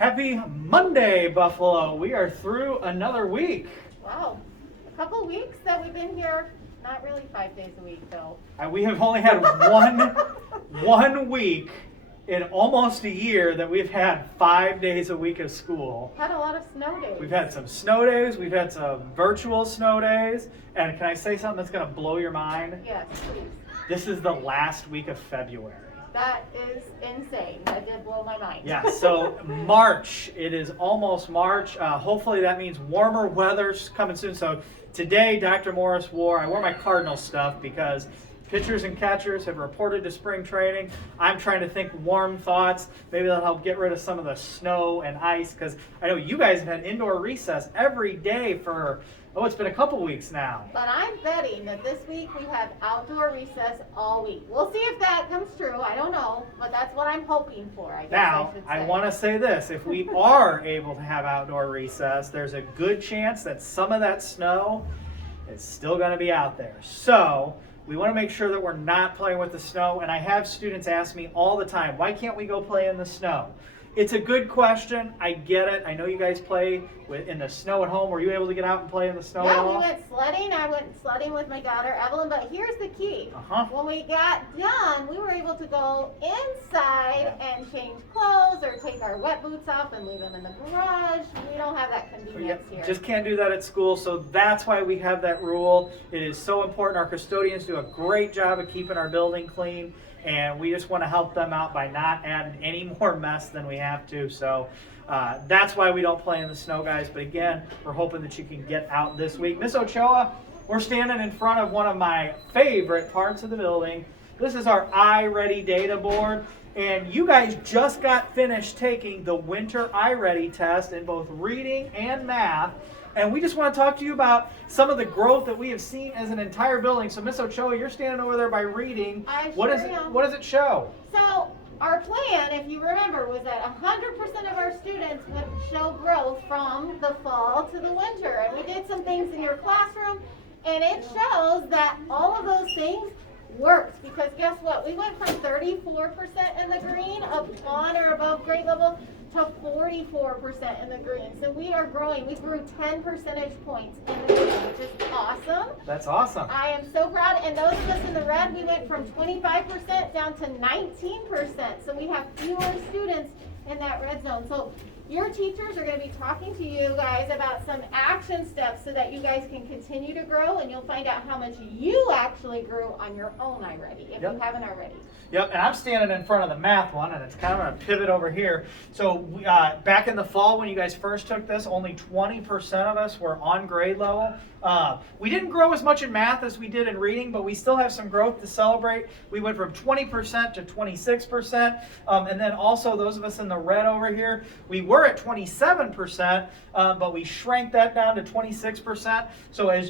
Happy Monday, Buffalo. We are through another week. Wow, a couple weeks that we've been here. Not really 5 days a week, though. We have only had one week in almost a year that we've had 5 days a week of school. Had a lot of snow days. We've had some snow days. We've had some virtual snow days. And can I say something that's going to blow your mind? Yes, please. This is the last week of February. That is insane. That did blow my mind. Yeah, so March, it is almost March. Hopefully that means warmer weather's coming soon. So today, Dr. Morris I wore my Cardinal stuff because pitchers and catchers have reported to spring training. I'm trying to think warm thoughts. Maybe that'll help get rid of some of the snow and ice because I know you guys have had indoor recess every day for, it's been a couple weeks now. But I'm betting that this week we have outdoor recess all week. We'll see if that comes true. I don't know, but that's what I'm hoping for, I guess Now, I should say. I want to say this. If we are able to have outdoor recess, there's a good chance that some of that snow is still going to be out there. So we want to make sure that we're not playing with the snow. And I have students ask me all the time, why can't we go play in the snow? It's a good question. I get it. I know you guys play in the snow at home. Were you able to get out and play in the snow at all? Yeah, we went sledding. I went sledding with my daughter, Evelyn. But here's the key. When we got done, we were able to go inside and change clothes or take our wet boots off and leave them in the garage. We don't have that convenience here. Just can't do that at school, so that's why we have that rule. It is so important. Our custodians do a great job of keeping our building clean, and we just want to help them out by not adding any more mess than we have to. So that's why we don't play in the snow, guys. But again, we're hoping that you can get out this week. Miss Ochoa, we're standing in front of one of my favorite parts of the building. This is our iReady data board. And you guys just got finished taking the winter iReady test in both reading and math. And we just want to talk to you about some of the growth that we have seen as an entire building. So Miss Ochoa, you're standing over there by reading. What does it show? So our plan, if you remember, was that 100% of our students would show growth from the fall to the winter. And we did some things in your classroom, and it shows that all of those things worked, because guess what? We went from 34% in the green up on or above grade level to 44% in the green. So we are growing. We grew 10 percentage points in the green, which is awesome. That's awesome. I am so proud. And those of us in the red, we went from 25% down to 19%. So we have fewer students in that red zone. So your teachers are going to be talking to you guys about some action steps so that you guys can continue to grow, and you'll find out how much you actually grew on your own iReady, if you haven't already. Yep, and I'm standing in front of the math one, and it's kind of going to pivot over here. So back in the fall when you guys first took this, only 20% of us were on grade level. We didn't grow as much in math as we did in reading, but we still have some growth to celebrate. We went from 20% to 26%, and then also those of us in the red over here, we were at 27%, but we shrank that down to 26%,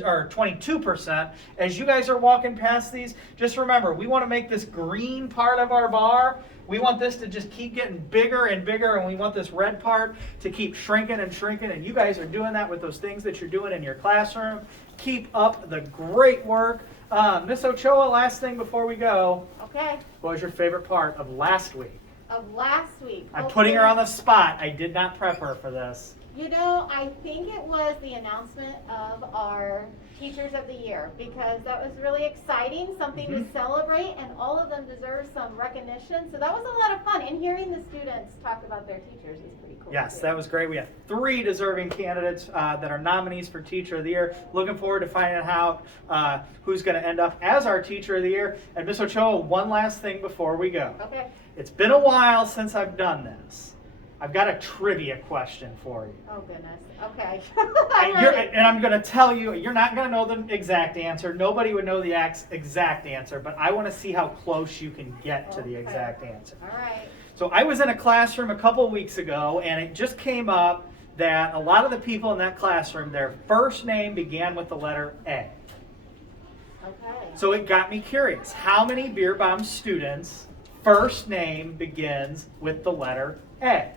or 22%. As you guys are walking past these, just remember, we want to make this green part of our bar, we want this to just keep getting bigger and bigger, and we want this red part to keep shrinking and shrinking, and you guys are doing that with those things that you're doing in your classroom. Keep up the great work. Miss Ochoa, last thing before we go. Okay. What was your favorite part of last week? Of last week. I'm putting her on the spot. I did not prep her for this. You know, I think it was the announcement of our Teachers of the Year, because that was really exciting, something to celebrate, and all of them deserve some recognition. So that was a lot of fun, and hearing the students talk about their teachers is pretty cool. Yes, too. that was great. We have 3 deserving candidates that are nominees for Teacher of the Year. Looking forward to finding out who's going to end up as our Teacher of the Year. And Miss Ochoa, one last thing before we go. Okay. It's been a while since I've done this. I've got a trivia question for you. Oh, goodness. Okay. And I'm going to tell you, you're not going to know the exact answer. Nobody would know the exact answer, but I want to see how close you can get to the exact answer. All right. So I was in a classroom a couple weeks ago, and it just came up that a lot of the people in that classroom, their first name began with the letter A. Okay. So it got me curious. How many Beer Bomb students' first name begins with the letter A?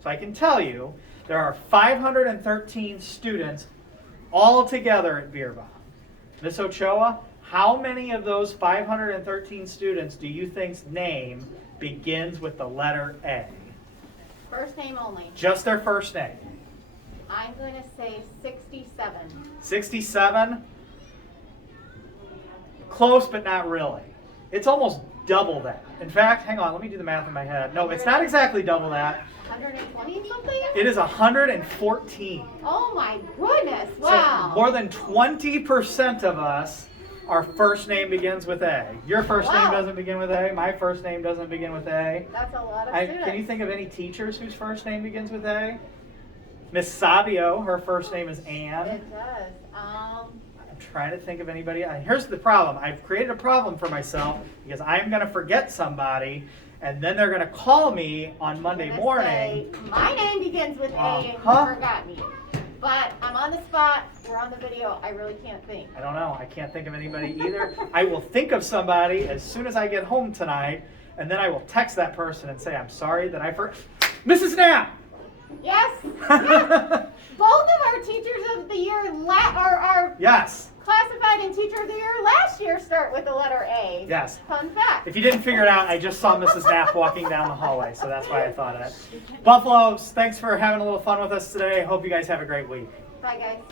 So I can tell you there are 513 students all together at Beer Bomb. Miss Ochoa, how many of those 513 students do you think's name begins with the letter A? First name only. Just their first name. I'm going to say 67. 67. Close, but not really. It's almost double that. In fact, hang on, let me do the math in my head. No, it's not exactly double that. 120 something? It is 114. Oh my goodness, wow. So more than 20% of us, our first name begins with A. Your first name Wow. doesn't begin with A. My first name doesn't begin with A. That's a lot of Can students. you think of any teachers whose first name begins with A? Miss Savio, her first name is Ann. It does. I'm trying to think of anybody. Here's the problem. I've created a problem for myself because I'm going to forget somebody, and then they're going to call me on Monday I'm gonna morning. say, my name begins with A and you Uh-huh. forgot me. But I'm on the spot. We're on the video. I really can't think. I don't know. I can't think of anybody either. I will think of somebody as soon as I get home tonight, and then I will text that person and say, I'm sorry that I forgot. Mrs. Knapp! Yes. Yes. Both of our teachers of the year are Yes. classified in teacher of the year last year start with the letter A. Yes. Fun fact. If you didn't figure it out, I just saw Mrs. Knapp walking down the hallway, so that's why I thought of it. Buffaloes, thanks for having a little fun with us today. Hope you guys have a great week. Bye guys.